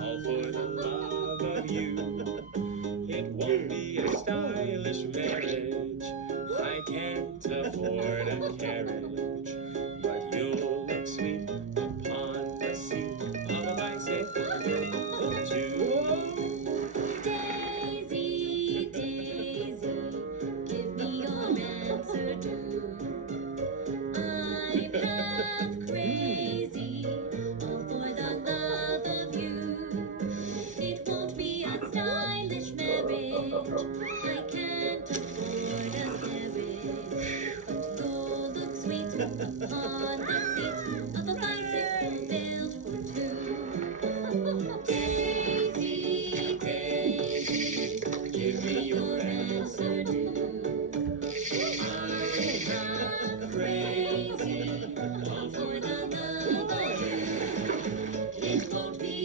all for the love of you. It won't be a stylish marriage, I can't afford a carriage, but you'll look sweet upon the seat of a bicycle too. Daisy, Daisy, give me your answer too. I'm half crazy, all for the love of you. It won't be a stylish marriage, I can't afford a carriage, but you'll look sweet upon the seat of a bicycle built for two. Daisy, Daisy, give me your answer too. I'm half crazy, all for the love of you. It won't be